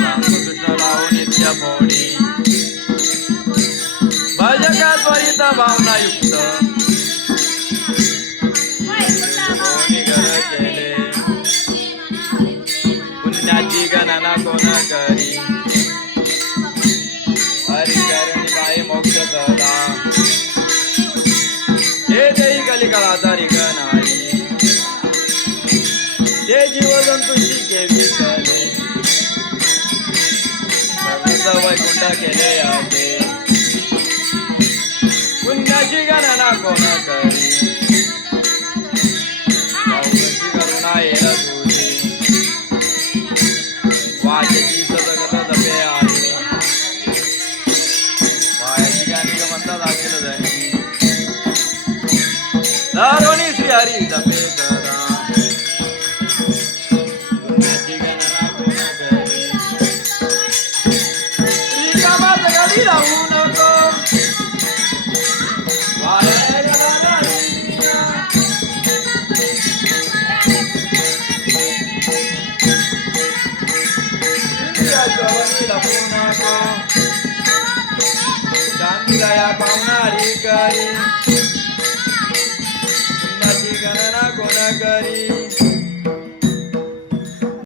रामकृष्ण राव नित्य फोडी भजका त्वरित भावना युक्त घर केले पुण्याची गणना कोण करी हरिचरणी बाई मोक्ष सदा हे देई कलिकाळाचा रिगणाई ते जीवजंतूंची केवी कले सर्वच वैकुंठ केले आहे पुण्याची गणना कोण करी भाऊची करुणा येल तुझी वाचेची सदगत जपे आहे पायाची गाणी म्हणता दाखल जाणी दारोणी श्री हरी जपे करा पुण्याची गणना कोण करी श्रीकामात गडी राहू नको शांती दया पावणारी करी